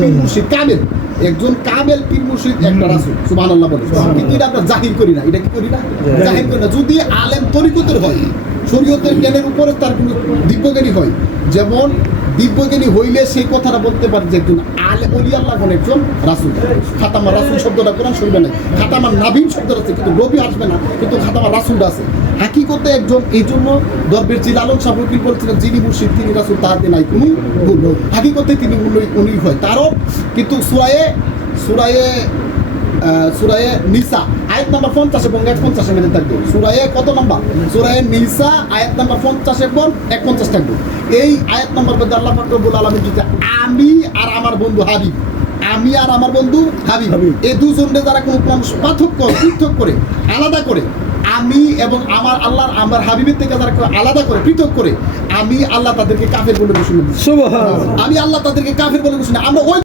পীর মুর্শিদ কামেল একজন কামেল পীর মুর্শিদ একটা রাসুল সুবহানাল্লাহ বলে। কিন্তু এটা আমরা জাহির করি না এটা কি করি না? জাহির করি না। যদি আলেম তরিকতের হয় শরীয়তের জ্ঞানের উপরে তার কোনো দিব্যজ্ঞানী হয় যেমন দিব্যজ্ঞানী হইলে সেই কথাটা বলতে পারে যে একজন আলে অলি আল্লাহ কোন একজন রাসূল। খাতামা রাসূল শব্দটা কোরআন শুনবে না। খাতামা নাবিন শব্দ আছে, কিন্তু রবি আসবে না, কিন্তু খাতামা রাসূলটা আছে। হাকিকতে একজন, এই জন্য দরবের জিল আলম কি বলছিলেন, যিনি মুর্শিদ, তিনি রাসুল, তাহাতে নাই কোনো ভুল। হাকিকতে তিনি উনি হয় তারও কিন্তু সুরায়ে সুরায়ে সুরায়ে নিসা আয়াত নাম্বার পঞ্চাশ এক পঞ্চাশে মেনে থাকবে। সুরায়ে কত নাম্বার? সুরায়ে নিসা আয়াত নাম্বার পঞ্চাশ এক পঞ্চাশ থাকবে। এই আয়াত নাম্বার মধ্যে আল্লাহ ফাকরবুল আলমী যদি আমি আর আমার বন্ধু হাবিব আমি আর আমার বন্ধু হাবিব। এই দুজনে যারা কোনো কোনো পার্থক্য পৃথক করে আলাদা করে আমি এবং আমার আল্লাহর আমার হাবিবের থেকে যারা আলাদা করে পৃথক করে আমি আল্লাহ তাদেরকে কাফের বলে ঘোষণা আমি আল্লাহ তাদেরকে কাফের বলে ঘোষণা আমরা ওই